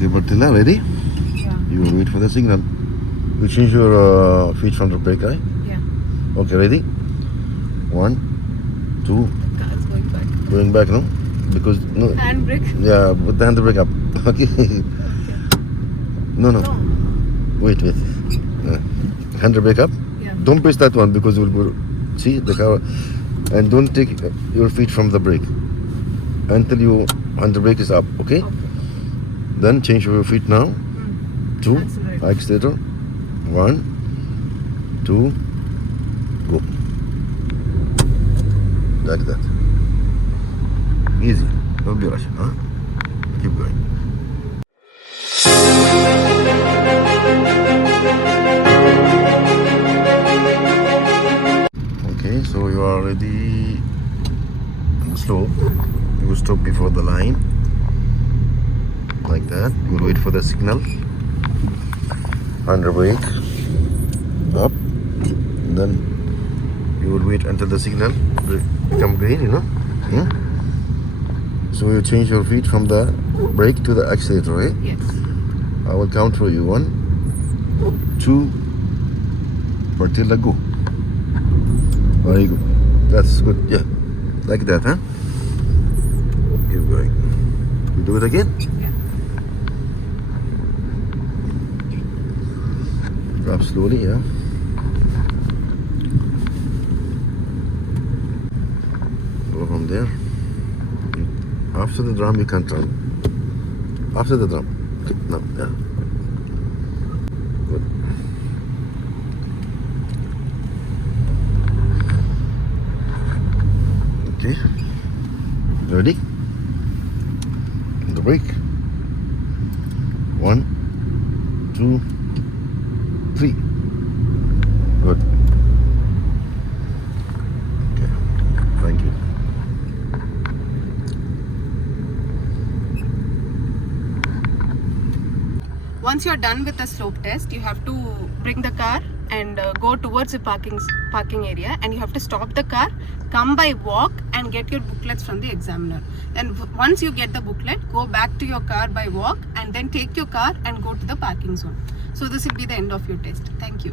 Okay, Bertilla, ready? Yeah. You will wait for the signal. You change your feet from the brake, right? Yeah. Okay, ready? 1, 2, The car's going back. going back, no? Because, no. Handbrake. Yeah, put the handbrake up. Okay. Okay. No. No. Wait. Handbrake up. Yeah. Don't press that one because we'll go. See the car. And don't take your feet from the brake until your handbrake is up, okay? Okay. Then change your feet now. 2, Accelerate. accelerator. 1, 2, go. Like that. Easy. Don't be rushing, huh? Keep going. Okay, so you are already on the slope. You will stop before the line. Like that. You will wait for the signal. Under brake. Up. Then you will wait until the signal become green, you know. Yeah? So you change your feet from the brake to the accelerator, right? Yes. I will count for you. 1, 2, Bertilla, go. Very good. That's good. Yeah. Like that, huh? Keep going. You do it again? Yeah. Drop slowly, yeah. Go from there. After the drum, you can turn. After the drum. Okay, now, yeah. Good. Okay. Ready? The brake. 1, 2, 3. Good. Okay. Thank you. Once you're done with the slope test, you have to bring the car and go towards the parking area, and you have to stop the car, come by walk and get your booklets from the examiner. Then once you get the booklet, go back to your car by walk and then take your car and go to the parking zone. So this will be the end of your test. Thank you.